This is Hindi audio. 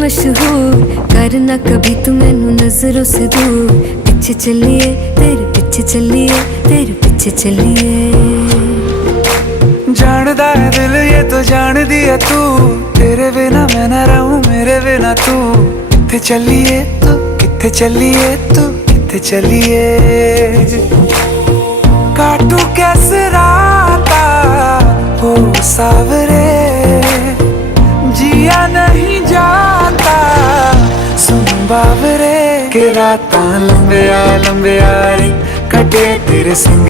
मशहूर, करना कभी तू मैनू नजरों से दूर। पीछे चलिए तेरे पीछे चलिए, तेरे पीछे चलिए। जानदा है दिल ये तो जान दिया तू, तेरे बिना मैं ना रहूं मेरे बिना तू। किथे चलिए तू, किथे चलिए तू, किथे चलिए। काटू कैसे राता हो सावरे, जिया नहीं जाता सुन बावरे। के रातां लंबे आ रे कटे तेरे संग।